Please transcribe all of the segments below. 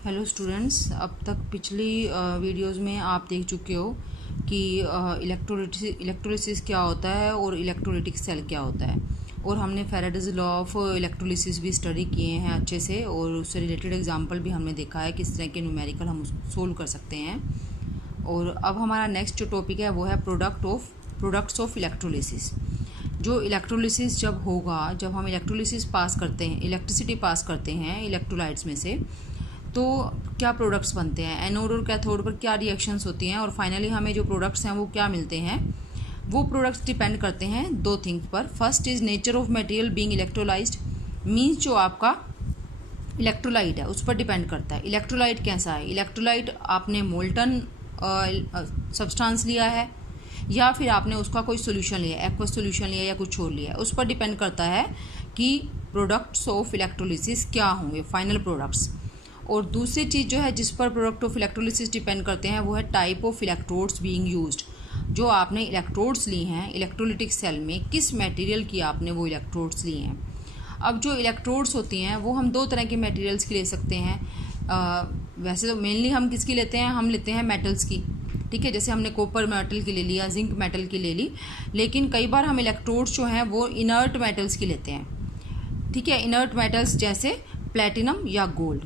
Hello students, अब तक पिछली वीडियोस में आप देख चुके हो कि इलेक्ट्रोलिसिस क्या होता है और इलेक्ट्रोलिटिक सेल क्या होता है। और हमने फैराडेज लॉ ऑफ इलेक्ट्रोलिसिस भी स्टडी किए हैं अच्छे से, और उससे रिलेटेड एग्जांपल भी हमने देखा है किस तरह के न्यूमेरिकल हम सोल्व कर सकते हैं। और अब हमारा नेक्स्ट जो टॉपिक है वो है प्रोडक्ट्स ऑफ इलेक्ट्रोलिसिस। जो इलेक्ट्रोलिसिस जब होगा, जब हम इलेक्ट्रोलिसिस पास करते हैं, इलेक्ट्रिसिटी पास करते हैं इलेक्ट्रोलाइट्स में से, तो क्या प्रोडक्ट्स बनते हैं, एनोड और कैथोड पर क्या रिएक्शंस होती हैं, और फाइनली हमें जो प्रोडक्ट्स हैं वो क्या मिलते हैं। वो प्रोडक्ट्स डिपेंड करते हैं दो थिंग्स पर। First is nature of material being electrolysed, means जो आपका इलेक्ट्रोलाइट है उस पर डिपेंड करता है। इलेक्ट्रोलाइट कैसा है, इलेक्ट्रोलाइट आपने मोल्टन सब्सटेंस लिया है या फिर आपने उसका कोई सोल्यूशन लिया, एक्वस सोल्यूशन लिया या कुछ और लिया, उस पर डिपेंड करता है कि प्रोडक्ट्स ऑफ इलेक्ट्रोलिसिस क्या होंगे, फाइनल प्रोडक्ट्स। और दूसरी चीज़ जो है जिस पर प्रोडक्ट ऑफ इलेक्ट्रोलिसिस डिपेंड करते हैं वो है type of electrodes being used. जो आपने इलेक्ट्रोड्स ली हैं इलेक्ट्रोलिटिक सेल में, किस मटेरियल की आपने वो इलेक्ट्रोड्स लिए हैं। अब जो इलेक्ट्रोड्स होती हैं वो हम दो तरह के मटेरियल्स की ले सकते हैं। वैसे तो मेनली हम किसकी लेते हैं, हम लेते हैं मेटल्स की, ठीक है। जैसे हमने कॉपर मेटल की ले लिया, जिंक मेटल की ले ली, लेकिन कई बार हम इलेक्ट्रोड्स जो हैं वो इनर्ट मेटल्स की लेते हैं, ठीक है। इनर्ट मेटल्स जैसे प्लेटिनम या गोल्ड।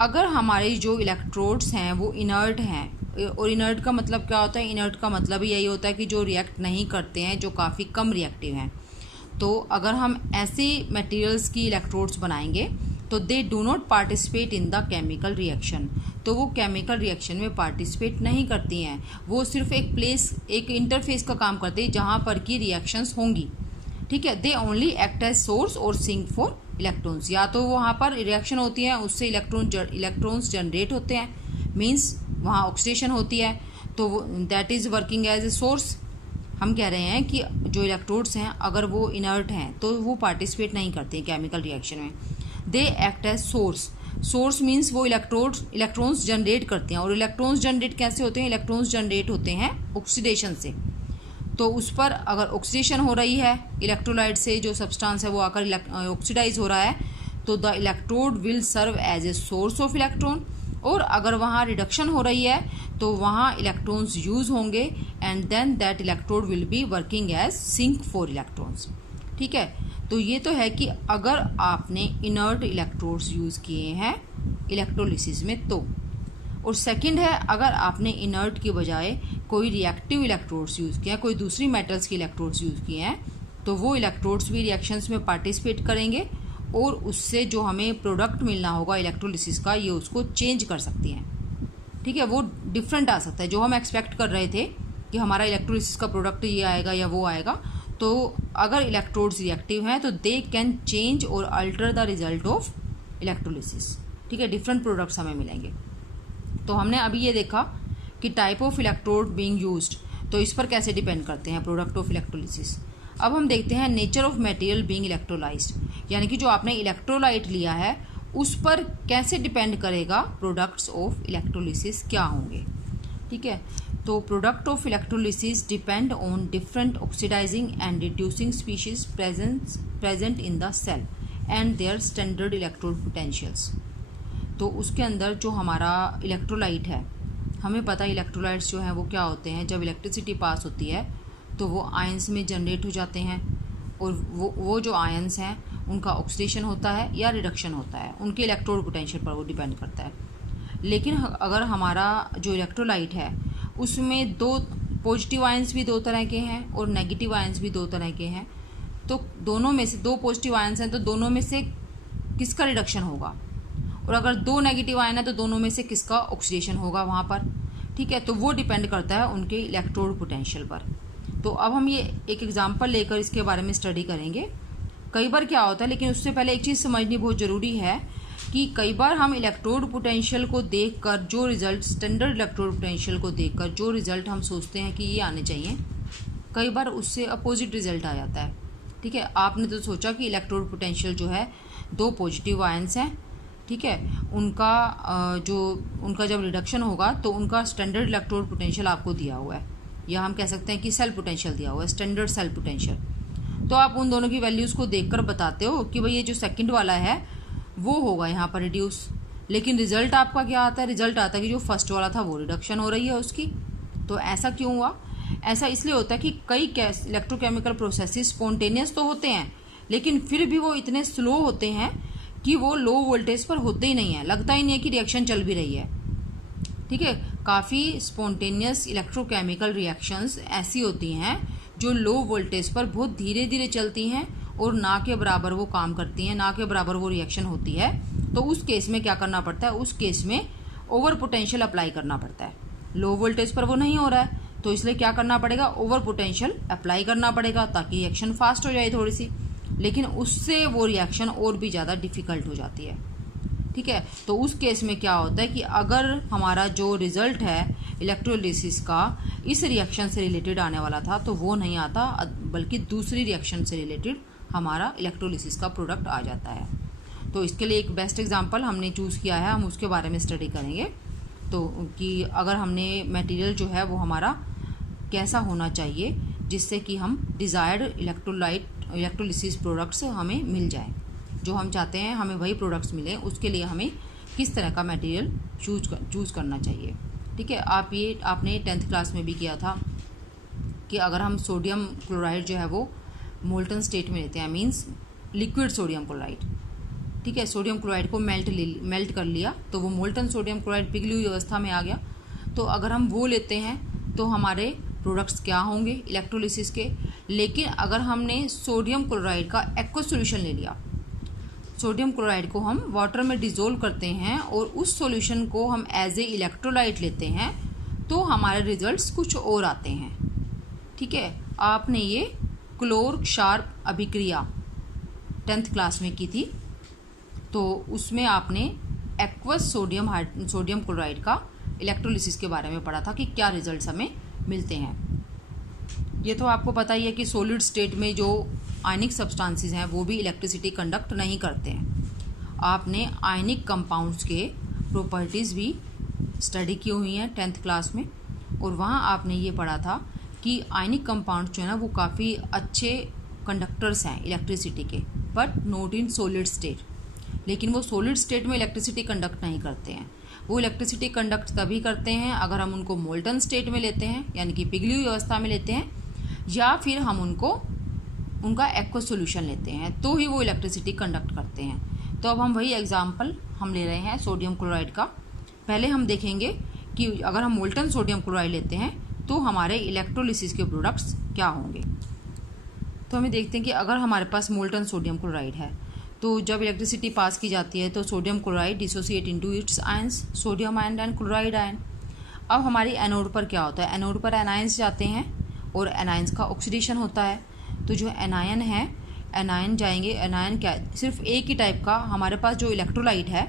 अगर हमारे जो इलेक्ट्रोड्स हैं वो इनर्ट हैं, और इनर्ट का मतलब क्या होता है, इनर्ट का मतलब यही होता है कि जो रिएक्ट नहीं करते हैं, जो काफ़ी कम रिएक्टिव हैं। तो अगर हम ऐसे मटेरियल्स की इलेक्ट्रोड्स बनाएंगे तो they do not participate in the chemical reaction, तो वो केमिकल रिएक्शन में पार्टिसिपेट नहीं करती हैं। वो सिर्फ एक इंटरफेस का काम करती है जहाँ पर की रिएक्शंस होंगी, ठीक है। They only act as source और सिंक फॉर इलेक्ट्रॉन्स, या तो वहाँ पर रिएक्शन होती है उससे इलेक्ट्रॉन्स जनरेट होते हैं, मीन्स वहाँ ऑक्सीडेशन होती है, तो that is working as a source. हम कह रहे हैं कि जो इलेक्ट्रोड्स हैं अगर वो इनर्ट हैं तो वो पार्टिसिपेट नहीं करते हैं केमिकल रिएक्शन में। They act as source means वो इलेक्ट्रॉन्स जनरेट करते हैं। और इलेक्ट्रॉन्स जनरेट कैसे होते हैं, इलेक्ट्रॉन्स जनरेट होते हैं ऑक्सीडेशन से। तो उस पर अगर ऑक्सीडेशन हो रही है इलेक्ट्रोलाइट से, जो सब्सटेंस है वो आकर ऑक्सीडाइज हो रहा है, तो the electrode will serve as a source of electron. और अगर वहाँ रिडक्शन हो रही है तो वहाँ इलेक्ट्रॉन्स यूज होंगे, and then that electrode will be working as sink for electrons, ठीक है। तो ये तो है कि अगर आपने इनर्ट इलेक्ट्रोड्स यूज़ किए हैं इलेक्ट्रोलिसिस में तो। और सेकंड है, अगर आपने इनर्ट की बजाय कोई रिएक्टिव इलेक्ट्रोड्स यूज़ किया, कोई दूसरी मेटल्स की इलेक्ट्रोड्स यूज़ किए हैं, तो वो इलेक्ट्रोड्स भी रिएक्शंस में पार्टिसिपेट करेंगे, और उससे जो हमें प्रोडक्ट मिलना होगा इलेक्ट्रोलिसिस का, ये उसको चेंज कर सकती हैं, ठीक है। वो डिफरेंट आ सकता है। जो हम एक्सपेक्ट कर रहे थे कि हमारा इलेक्ट्रोलिसिस का प्रोडक्ट ये आएगा या वो आएगा, तो अगर इलेक्ट्रोड्स रिएक्टिव हैं तो दे कैन चेंज और alter the result of electrolysis, ठीक है। डिफरेंट प्रोडक्ट्स हमें मिलेंगे। तो हमने अभी ये देखा कि type of electrode being used, तो इस पर कैसे डिपेंड करते हैं प्रोडक्ट ऑफ इलेक्ट्रोलिसिस। अब हम देखते हैं nature of material being electrolysed, यानी कि जो आपने इलेक्ट्रोलाइट लिया है उस पर कैसे डिपेंड करेगा प्रोडक्ट्स ऑफ इलेक्ट्रोलिसिस क्या होंगे, ठीक है। तो product of electrolysis depend on different oxidising and reducing species present in the cell and their standard electrode potentials. तो उसके अंदर जो हमारा इलेक्ट्रोलाइट है, हमें पता है इलेक्ट्रोलाइट्स जो हैं वो क्या होते हैं, जब इलेक्ट्रिसिटी पास होती है तो वो आयंस में जनरेट हो जाते हैं, और वो जो आयंस हैं उनका ऑक्सीडेशन होता है या रिडक्शन होता है, उनके इलेक्ट्रोड पोटेंशियल पर वो डिपेंड करता है। लेकिन अगर हमारा जो इलेक्ट्रोलाइट है उसमें दो पॉजिटिव आयंस भी दो तरह के हैं और नेगेटिव आयंस भी दो तरह के हैं, तो दोनों में से दो पॉजिटिव आयंस हैं तो दोनों में से किसका रिडक्शन होगा, और अगर दो नेगेटिव आयन है तो दोनों में से किसका ऑक्सीडेशन होगा वहाँ पर, ठीक है। तो वो डिपेंड करता है उनके इलेक्ट्रोड पोटेंशियल पर। तो अब हम ये एक एग्जांपल लेकर इसके बारे में स्टडी करेंगे। कई बार क्या होता है, लेकिन उससे पहले एक चीज़ समझनी बहुत ज़रूरी है कि कई बार हम इलेक्ट्रोड पोटेंशियल को देखकर जो रिज़ल्ट, स्टैंडर्ड इलेक्ट्रोड पोटेंशियल को देखकर जो रिज़ल्ट हम सोचते हैं कि ये आने चाहिए, कई बार उससे अपोजिट रिज़ल्ट आ जाता है, ठीक है। आपने तो सोचा कि इलेक्ट्रोड पोटेंशियल जो है दो पॉजिटिव आयंस हैं, ठीक है, उनका जब रिडक्शन होगा तो उनका स्टैंडर्ड इलेक्ट्रोड पोटेंशियल आपको दिया हुआ है, या हम कह सकते हैं कि सेल पोटेंशियल दिया हुआ है, स्टैंडर्ड सेल पोटेंशियल। तो आप उन दोनों की वैल्यूज़ को देखकर बताते हो कि भाई ये जो सेकंड वाला है वो होगा यहाँ पर रिड्यूस, लेकिन रिजल्ट आपका क्या आता है, रिजल्ट आता है कि जो फर्स्ट वाला था वो रिडक्शन हो रही है उसकी। तो ऐसा क्यों हुआ? ऐसा इसलिए होता है कि कई इलेक्ट्रोकेमिकल प्रोसेसेस स्पॉन्टेनियस तो होते हैं, लेकिन फिर भी वो इतने स्लो होते हैं कि वो लो वोल्टेज पर होते ही नहीं है, लगता ही नहीं है कि रिएक्शन चल भी रही है। ठीक है, काफ़ी स्पॉन्टेनियस इलेक्ट्रोकेमिकल रिएक्शंस ऐसी होती हैं जो लो वोल्टेज पर बहुत धीरे धीरे चलती हैं और ना के बराबर वो काम करती हैं, ना के बराबर वो रिएक्शन होती है। तो उस केस में क्या करना पड़ता है, उस केस में ओवर पोटेंशियल अप्लाई करना पड़ता है। लो वोल्टेज पर वो नहीं हो रहा है तो इसलिए क्या करना पड़ेगा, ओवर पोटेंशियल अप्लाई करना पड़ेगा ताकि रिएक्शन फास्ट हो जाए थोड़ी सी, लेकिन उससे वो रिएक्शन और भी ज़्यादा डिफ़िकल्ट हो जाती है। ठीक है, तो उस केस में क्या होता है कि अगर हमारा जो रिजल्ट है इलेक्ट्रोलिसिस का इस रिएक्शन से रिलेटेड आने वाला था तो वो नहीं आता, बल्कि दूसरी रिएक्शन से रिलेटेड हमारा इलेक्ट्रोलिसिस का प्रोडक्ट आ जाता है। तो इसके लिए एक बेस्ट एग्जांपल हमने चूज़ किया है, हम उसके बारे में स्टडी करेंगे। तो कि अगर हमने मटेरियल जो है वो हमारा कैसा होना चाहिए जिससे कि हम डिज़ायर्ड इलेक्ट्रोलिसिस प्रोडक्ट्स हमें मिल जाए, जो हम चाहते हैं हमें वही प्रोडक्ट्स मिलें, उसके लिए हमें किस तरह का मटेरियल चूज़ करना चाहिए। ठीक है, आपने 10th क्लास में भी किया था कि अगर हम सोडियम क्लोराइड जो है वो मोल्टन स्टेट में लेते हैं, मींस लिक्विड सोडियम क्लोराइड। ठीक है, सोडियम क्लोराइड को मेल्ट कर लिया तो वो मोल्टन सोडियम क्लोराइड पिघली हुई अवस्था में आ गया। तो अगर हम वो लेते हैं तो हमारे प्रोडक्ट्स क्या होंगे इलेक्ट्रोलिसिस के। लेकिन अगर हमने सोडियम क्लोराइड का एक्वस सॉल्यूशन ले लिया, सोडियम क्लोराइड को हम वाटर में डिज़ोल्व करते हैं और उस सॉल्यूशन को हम एज ए इलेक्ट्रोलाइट लेते हैं, तो हमारे रिजल्ट्स कुछ और आते हैं। ठीक है, आपने ये क्लोर शार्प अभिक्रिया 10th क्लास में की थी, तो उसमें आपने एक्वस सोडियम क्लोराइड का इलेक्ट्रोलिसिस के बारे में पढ़ा था कि क्या रिजल्ट्स हमें मिलते हैं। ये तो आपको पता ही है कि सॉलिड स्टेट में जो आयनिक सब्सटेंसेस हैं वो भी इलेक्ट्रिसिटी कंडक्ट नहीं करते हैं। आपने आयनिक कंपाउंड्स के प्रॉपर्टीज़ भी स्टडी की हुई हैं 10th क्लास में, और वहाँ आपने ये पढ़ा था कि आयनिक कंपाउंड्स जो है ना वो काफ़ी अच्छे कंडक्टर्स हैं इलेक्ट्रिसिटी के, but not in solid state. लेकिन वो सॉलिड स्टेट में इलेक्ट्रिसिटी कंडक्ट नहीं करते हैं। वो इलेक्ट्रिसिटी कंडक्ट तभी करते हैं अगर हम उनको मोल्टन स्टेट में लेते हैं, यानी कि पिघली हुई अवस्था में लेते हैं, या फिर हम उनका एक्वस सॉल्यूशन लेते हैं, तो ही वो इलेक्ट्रिसिटी कंडक्ट करते हैं। तो अब हम वही एग्जांपल हम ले रहे हैं सोडियम क्लोराइड का। पहले हम देखेंगे कि अगर हम मोल्टन सोडियम क्लोराइड लेते हैं तो हमारे इलेक्ट्रोलिसिस के प्रोडक्ट्स क्या होंगे। तो हमें देखते हैं कि अगर हमारे पास मोल्टन सोडियम क्लोराइड है तो जब इलेक्ट्रिसिटी पास की जाती है तो sodium chloride dissociate into its ions, sodium ion and chloride ion. अब हमारी एनोड पर क्या होता है, एनोड पर एनायंस जाते हैं और एनायंस का ऑक्सीडेशन होता है। तो जो एनायन है, एनायन जाएंगे, एनायन क्या, सिर्फ एक ही टाइप का हमारे पास जो इलेक्ट्रोलाइट है,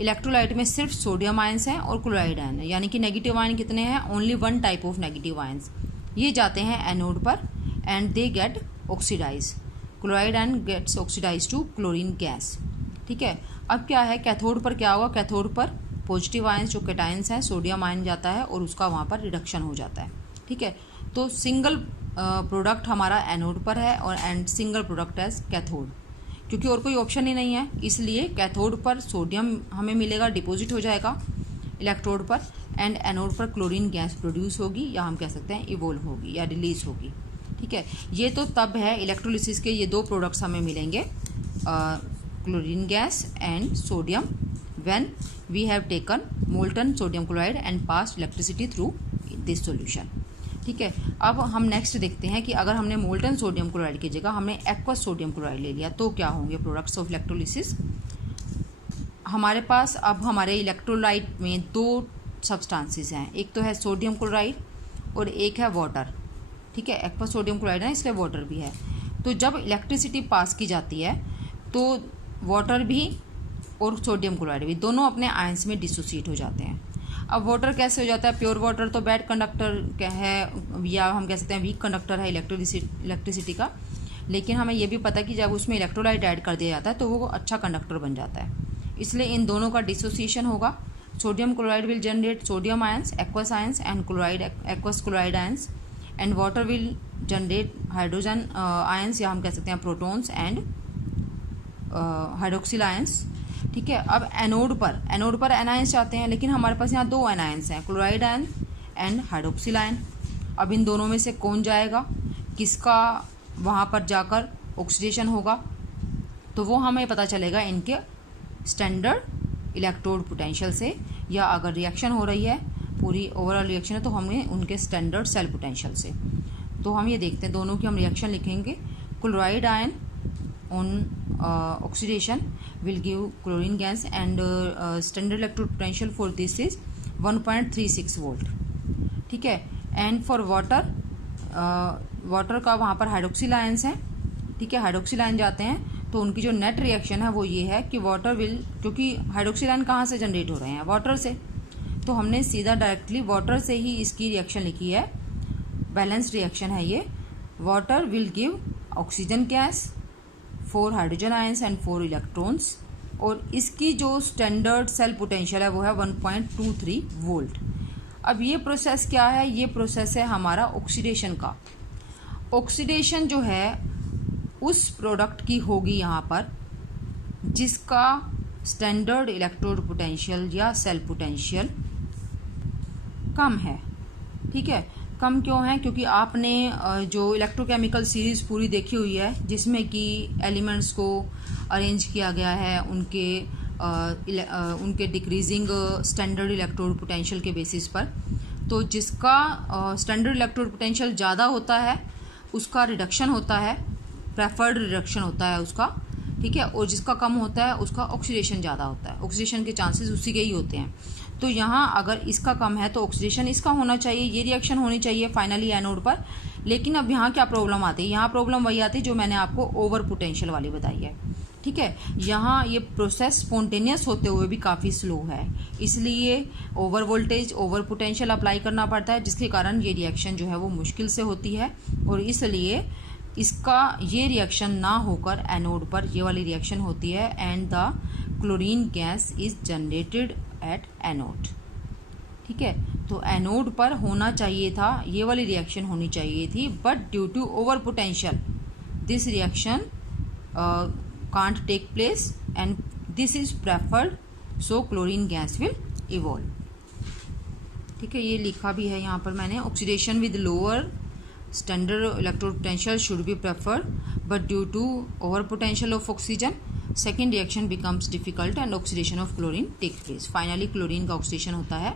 इलेक्ट्रोलाइट में सिर्फ सोडियम आयंस हैं और क्लोराइड आयन है, यानी कि नेगेटिव आयन कितने हैं, only one type of negative ions. ये जाते हैं एनोड पर and they get oxidise, chloride ion gets oxidise to chlorine gas. ठीक है, अब क्या है कैथोड पर क्या होगा, कैथोड पर पॉजिटिव आयंस जो कैटायंस हैं, सोडियम आयन जाता है और उसका वहाँ पर रिडक्शन हो जाता है। ठीक है, तो सिंगल प्रोडक्ट हमारा एनोड पर है और एंड सिंगल प्रोडक्ट है कैथोड, क्योंकि और कोई ऑप्शन ही नहीं है, इसलिए कैथोड पर सोडियम हमें मिलेगा, डिपॉजिट हो जाएगा इलेक्ट्रोड पर, एंड एनोड पर क्लोरीन गैस प्रोड्यूस होगी, या हम कह सकते हैं इवोल्व होगी या रिलीज होगी। ठीक है, ये तो तब है इलेक्ट्रोलिसिस के ये दो प्रोडक्ट्स हमें मिलेंगे, chlorine gas and sodium, when we have taken molten sodium chloride and pass electricity through this solution. ठीक है, अब हम नेक्स्ट देखते हैं कि अगर हमने मोल्टन सोडियम क्लोराइड की जगह हमने एक्वस सोडियम क्लोराइड ले लिया तो क्या होंगे प्रोडक्ट्स ऑफ इलेक्ट्रोलिसिस। हमारे पास अब हमारे इलेक्ट्रोलाइट में दो सब्सटेंसेस हैं, एक तो है सोडियम क्लोराइड और एक है वाटर। ठीक है, एक्वस सोडियम क्लोराइड है इसलिए वाटर भी है। तो जब इलेक्ट्रिसिटी पास की जाती है तो वाटर भी और सोडियम क्लोराइड भी दोनों अपने आयंस में डिसोसिएट हो जाते हैं। अब वाटर कैसे हो जाता है, प्योर वाटर तो बैड कंडक्टर है, या हम कह सकते हैं वीक कंडक्टर है इलेक्ट्रिसिटी का, लेकिन हमें यह भी पता है कि जब उसमें इलेक्ट्रोलाइट ऐड कर दिया जाता है तो वो अच्छा कंडक्टर बन जाता है। इसलिए इन दोनों का डिसोसिएशन होगा। Sodium chloride will generate sodium ions, aqueous ions and chloride aqueous chloride ions, and water will generate hydrogen ions, या हम कह सकते हैं प्रोटॉन्स एंड हाइड्रोक्सिल आयंस। ठीक ठीक है। अब एनोड पर एनायंस चाहते हैं, लेकिन हमारे पास यहाँ दो एनायंस हैं, chloride ion and hydroxyl ion. अब इन दोनों में से कौन जाएगा, किसका वहाँ पर जाकर ऑक्सीडेशन होगा, तो वो हमें पता चलेगा इनके स्टैंडर्ड इलेक्ट्रोड पोटेंशियल से, या अगर रिएक्शन हो रही है पूरी ओवरऑल रिएक्शन है तो हमें उनके स्टैंडर्ड सेल पोटेंशियल से। तो हम ये देखते हैं, दोनों की हम रिएक्शन लिखेंगे। Chloride ion on oxidation will give chlorine gas and standard electrode potential for this is 1.36 volt. ठीक है। एंड फॉर वाटर का वहाँ पर हाइड्रोक्सिल आयंस हैं। ठीक है, हाइड्रोक्सिल आयन जाते हैं तो उनकी जो नेट रिएक्शन है वो ये है कि वाटर विल, क्योंकि हाइड्रोक्सिल आयन कहाँ से जनरेट हो रहे हैं, वाटर से, तो हमने सीधा डायरेक्टली वाटर से ही इसकी रिएक्शन लिखी है। बैलेंस्ड रिएक्शन है ये। Water will give oxygen gas, 4 hydrogen ions and 4 electrons, और इसकी जो स्टैंडर्ड सेल पोटेंशियल है वो है 1.23 वोल्ट। अब ये प्रोसेस क्या है, ये प्रोसेस है हमारा ऑक्सीडेशन का। ऑक्सीडेशन जो है उस प्रोडक्ट की होगी यहाँ पर जिसका स्टैंडर्ड इलेक्ट्रोड पोटेंशियल या सेल पोटेंशियल कम है। ठीक है, कम क्यों है, क्योंकि आपने जो इलेक्ट्रोकेमिकल सीरीज पूरी देखी हुई है जिसमें कि एलिमेंट्स को अरेंज किया गया है उनके डिक्रीजिंग स्टैंडर्ड इलेक्ट्रोड पोटेंशियल के बेसिस पर। तो जिसका स्टैंडर्ड इलेक्ट्रोड पोटेंशियल ज़्यादा होता है उसका रिडक्शन होता है, प्रेफर्ड रिडक्शन होता है उसका। ठीक है, और जिसका कम होता है उसका ऑक्सीडेशन ज़्यादा होता है, ऑक्सीडेशन के चांसेस उसी के ही होते हैं। तो यहाँ अगर इसका कम है तो ऑक्सीडेशन इसका होना चाहिए, ये रिएक्शन होनी चाहिए फाइनली एनोड पर। लेकिन अब यहाँ क्या प्रॉब्लम आती है, यहाँ प्रॉब्लम वही आती है जो मैंने आपको ओवर पोटेंशियल वाली बताई है। ठीक है, यहाँ ये प्रोसेस स्पॉन्टेनियस होते हुए भी काफ़ी स्लो है, इसलिए over voltage over potential apply करना पड़ता है, जिसके कारण ये रिएक्शन जो है वो मुश्किल से होती है। और इसलिए इसका ये रिएक्शन ना होकर एनोड पर ये वाली रिएक्शन होती है and the chlorine gas is generated at anode. ठीक है, तो एनोड पर होना चाहिए था, ये वाली रिएक्शन होनी चाहिए थी, but due to over potential this reaction can't take place and this is preferred, so chlorine gas will evolve. ठीक है, ये लिखा भी है यहाँ पर मैंने, oxidation with lower standard electrode potential should be preferred, but due to over potential of oxygen second reaction becomes difficult and oxidation of chlorine takes place. finally chlorine का ऑक्सीडेशन होता है।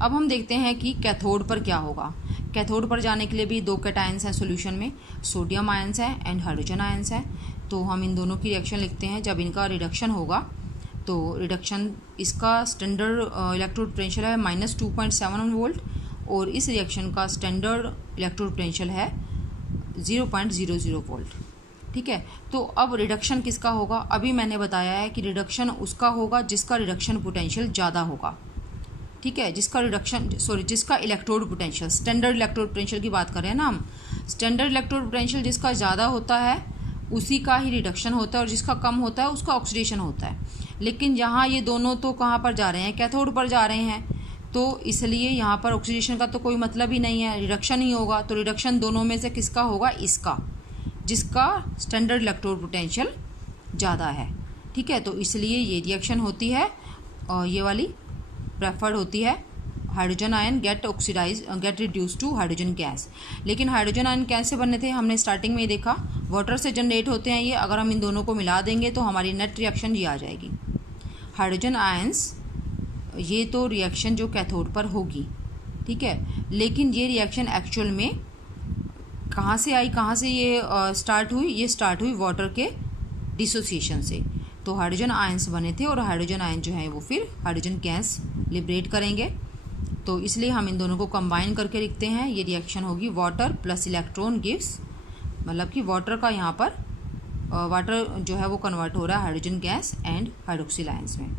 अब हम देखते हैं कि कैथोड पर क्या होगा। कैथोड पर जाने के लिए भी दो कैटायंस हैं सॉल्यूशन में, सोडियम आयंस हैं एंड हाइड्रोजन आयंस हैं। तो हम इन दोनों की रिएक्शन लिखते हैं। जब इनका रिडक्शन होगा तो रिडक्शन, इसका स्टैंडर्ड इलेक्ट्रोड पोटेंशियल है -2.71 वोल्ट और इस रिएक्शन का स्टैंडर्ड इलेक्ट्रोड पोटेंशियल है 0.00 वोल्ट। ठीक है, तो अब रिडक्शन किसका होगा, अभी मैंने बताया है कि रिडक्शन उसका होगा जिसका रिडक्शन पोटेंशियल ज़्यादा होगा। ठीक है, जिसका electrode potential, standard electrode potential की बात कर रहे हैं ना हम, स्टैंडर्ड इलेक्ट्रोड पोटेंशियल जिसका ज़्यादा होता है उसी का ही रिडक्शन होता है और जिसका कम होता है उसका ऑक्सीडेशन होता है। लेकिन यहाँ ये दोनों तो कहाँ पर जा रहे हैं, कैथोड पर जा रहे हैं, तो इसलिए यहाँ पर ऑक्सीडेशन का तो कोई मतलब ही नहीं है, रिडक्शन ही होगा। तो रिडक्शन दोनों में से किसका होगा, इसका, जिसका स्टैंडर्ड इलेक्ट्रोड पोटेंशियल ज़्यादा है। ठीक है, तो इसलिए ये रिएक्शन होती है और ये वाली प्रेफर्ड होती है। Hydrogen ion get reduce to hydrogen gas. लेकिन हाइड्रोजन आयन कैसे बनने थे, हमने स्टार्टिंग में ही देखा, वाटर से जनरेट होते हैं ये। अगर हम इन दोनों को मिला देंगे तो हमारी नेट रिएक्शन ये आ जाएगी। हाइड्रोजन आयंस, ये तो रिएक्शन जो कैथोड पर होगी। ठीक है, लेकिन ये रिएक्शन एक्चुअल में कहाँ से आई, कहाँ से ये स्टार्ट हुई, ये स्टार्ट हुई वाटर के डिसोसिएशन से। तो हाइड्रोजन आयंस बने थे और हाइड्रोजन आयन जो है वो फिर हाइड्रोजन गैस लिबरेट करेंगे। तो इसलिए हम इन दोनों को कंबाइन करके लिखते हैं। ये रिएक्शन होगी वाटर प्लस इलेक्ट्रॉन गिव्स, मतलब कि वाटर का यहाँ पर वाटर जो है वो कन्वर्ट हो रहा है hydrogen gas and hydroxyl ions में।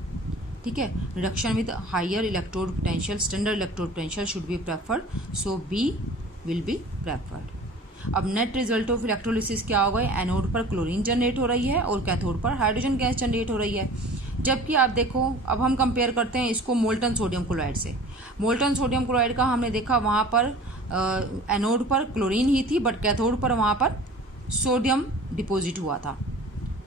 ठीक है, reduction with higher electrode potential, standard electrode potential should be preferred, so B will be preferred. अब नेट रिजल्ट ऑफ इलेक्ट्रोलिसिस क्या होगा, एनोड पर क्लोरीन जनरेट हो रही है और कैथोड पर हाइड्रोजन गैस जनरेट हो रही है। जबकि आप देखो, अब हम कंपेयर करते हैं इसको मोल्टन सोडियम क्लोराइड से। मोल्टन सोडियम क्लोराइड का हमने देखा वहाँ पर एनोड पर क्लोरीन ही थी, बट कैथोड पर वहाँ पर सोडियम डिपॉजिट हुआ था।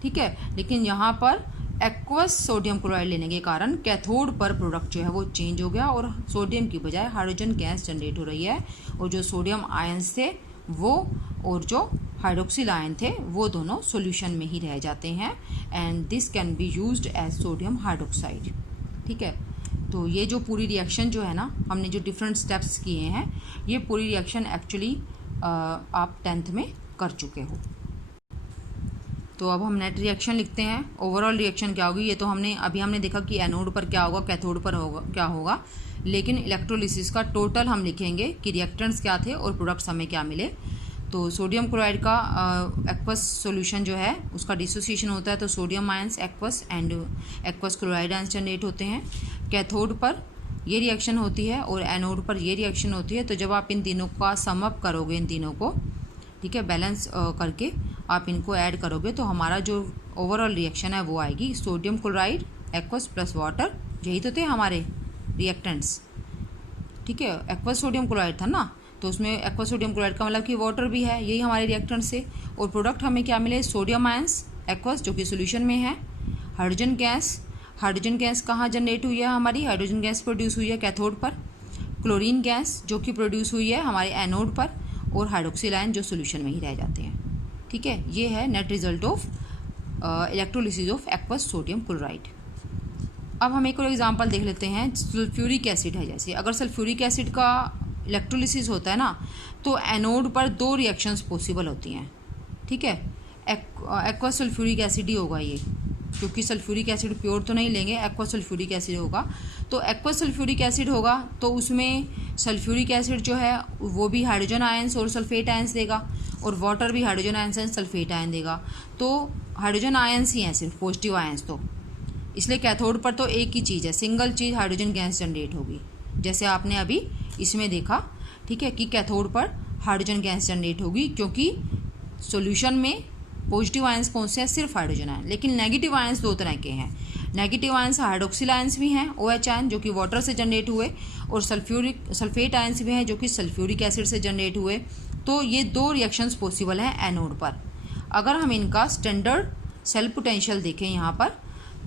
ठीक है, लेकिन यहाँ पर एक्वस सोडियम क्लोराइड लेने के कारण कैथोड पर प्रोडक्ट जो है वो चेंज हो गया और सोडियम की बजाय हाइड्रोजन गैस जनरेट हो रही है, और जो सोडियम आयंस थे वो और जो हाइड्रोक्सिल आयन थे वो दोनों सॉल्यूशन में ही रह जाते हैं, and this can be used as sodium hydroxide. ठीक है, तो ये जो पूरी रिएक्शन जो है ना, हमने जो डिफरेंट स्टेप्स किए हैं, ये पूरी रिएक्शन एक्चुअली आप 10th में कर चुके हो। तो अब हम नेट रिएक्शन लिखते हैं। ओवरऑल रिएक्शन क्या होगी, ये तो हमने देखा कि एनोड पर क्या होगा, कैथोड पर होगा क्या होगा, लेकिन इलेक्ट्रोलिसिस का टोटल हम लिखेंगे कि रिएक्टेंट्स क्या थे और प्रोडक्ट्स हमें क्या मिले। तो सोडियम क्लोराइड का एक्वस सॉल्यूशन जो है उसका डिसोसिएशन होता है, तो sodium ions aqueous and aqueous chloride ions generate होते हैं। कैथोड पर ये रिएक्शन होती है और एनोड पर ये रिएक्शन होती है। तो जब आप इन तीनों का सम अप करोगे, इन तीनों को, ठीक है, बैलेंस करके आप इनको ऐड करोगे, तो हमारा जो ओवरऑल रिएक्शन है वो आएगी sodium chloride aqueous plus water. यही तो थे हमारे रिएक्टेंट्स। ठीक है, एक्वस सोडियम क्लोराइड था ना, तो उसमें एक्वस सोडियम क्लोराइड का मतलब कि वाटर भी है, यही हमारे रिएक्टेंट से। और प्रोडक्ट हमें क्या मिले, सोडियम आयंस एक्वस जो कि सोल्यूशन में है, हाइड्रोजन गैस कहाँ जनरेट हुई है, हमारी हाइड्रोजन गैस प्रोड्यूस हुई है कैथोड पर, क्लोरीन गैस जो कि प्रोड्यूस हुई है हमारे एनोड पर, और हाइड्रोक्सिल आयन जो सोल्यूशन में ही रह जाते हैं। ठीक है, ये है net result of electrolysis of aqueous sodium chloride. अब हम एक और एग्जांपल देख लेते हैं। सल्फ्यूरिक एसिड है, जैसे अगर सल्फ्यूरिक एसिड का इलेक्ट्रोलिसिस होता है ना, तो एनोड पर 2 रिएक्शंस पॉसिबल होती हैं। ठीक है, एक्वा सल्फ्यूरिक एसिड ही होगा ये, क्योंकि सल्फ्यूरिक एसिड प्योर तो नहीं लेंगे, एक्वा सल्फ्यूरिक एसिड होगा। तो एक्वा सल्फ्यूरिक एसिड होगा तो उसमें सल्फ्यूरिक एसिड जो है वो भी हाइड्रोजन आयंस और सल्फेट आयंस देगा, और वाटर भी hydrogen ions and sulphate ion देगा। तो हाइड्रोजन आयंस ही हैं सिर्फ, पॉजिटिव आयंस तो, इसलिए कैथोड पर तो एक ही चीज़ है, सिंगल चीज़ हाइड्रोजन गैस जनरेट होगी, जैसे आपने अभी इसमें देखा। ठीक है, कि कैथोड पर हाइड्रोजन गैस जनरेट होगी, क्योंकि सॉल्यूशन में पॉजिटिव आयंस कौन से हैं, सिर्फ हाइड्रोजन आयन। लेकिन नेगेटिव आयंस 2 तरह के हैं। नेगेटिव आयंस हाइड्रोक्सिल आयंस भी हैं, OH आयन जो कि वाटर से जनरेट हुए, और सल्फेट आयंस भी हैं जो कि सल्फ्यूरिक एसिड से जनरेट हुए। तो ये 2 रिएक्शंस पॉसिबल हैं एनोड पर। अगर हम इनका स्टैंडर्ड सेल पोटेंशियल देखें यहाँ पर,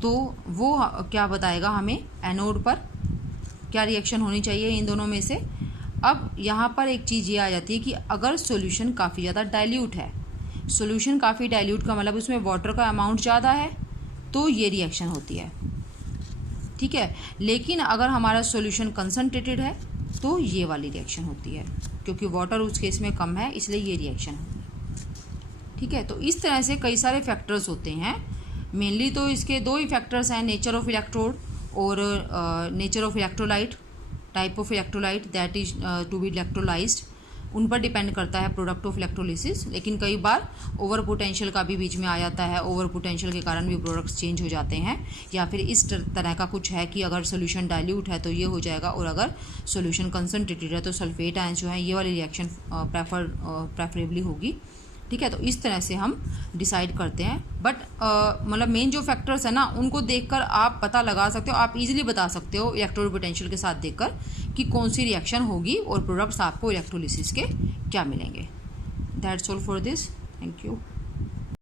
तो वो क्या बताएगा हमें, एनोड पर क्या रिएक्शन होनी चाहिए इन दोनों में से। अब यहाँ पर एक चीज़ ये आ जाती है कि अगर सॉल्यूशन काफ़ी ज़्यादा डाइल्यूट है, सॉल्यूशन काफ़ी डाइल्यूट का मतलब उसमें वाटर का अमाउंट ज़्यादा है, तो ये रिएक्शन होती है। ठीक है, लेकिन अगर हमारा सॉल्यूशन कंसनट्रेटेड है तो ये वाली रिएक्शन होती है, क्योंकि वाटर उस केस में कम है, इसलिए ये रिएक्शन होगी। ठीक है, तो इस तरह से कई सारे फैक्टर्स होते हैं। मेनली तो इसके 2 ही फैक्टर्स हैं, नेचर ऑफ इलेक्ट्रोड और nature of electrolyte, type of electrolyte that is to be electrolysed, उन पर डिपेंड करता है प्रोडक्ट ऑफ इलेक्ट्रोलिसिस। लेकिन कई बार ओवर पोटेंशियल का भी बीच में आ जाता है, ओवर पोटेंशियल के कारण भी प्रोडक्ट्स चेंज हो जाते हैं, या फिर इस तरह का कुछ है कि अगर सोल्यूशन डाइल्यूट है तो ये हो जाएगा, और अगर सोल्यूशन कंसनट्रेटेड है तो सल्फेट आयंस जो है ये वाली रिएक्शन प्रेफरेबली होगी। ठीक है, तो इस तरह से हम डिसाइड करते हैं। बट मतलब मेन जो फैक्टर्स है ना, उनको देखकर आप पता लगा सकते हो, आप इजीली बता सकते हो इलेक्ट्रोड पोटेंशियल के साथ देखकर कि कौन सी रिएक्शन होगी और प्रोडक्ट्स आपको इलेक्ट्रोलिसिस के क्या मिलेंगे। That's all for this, thank you.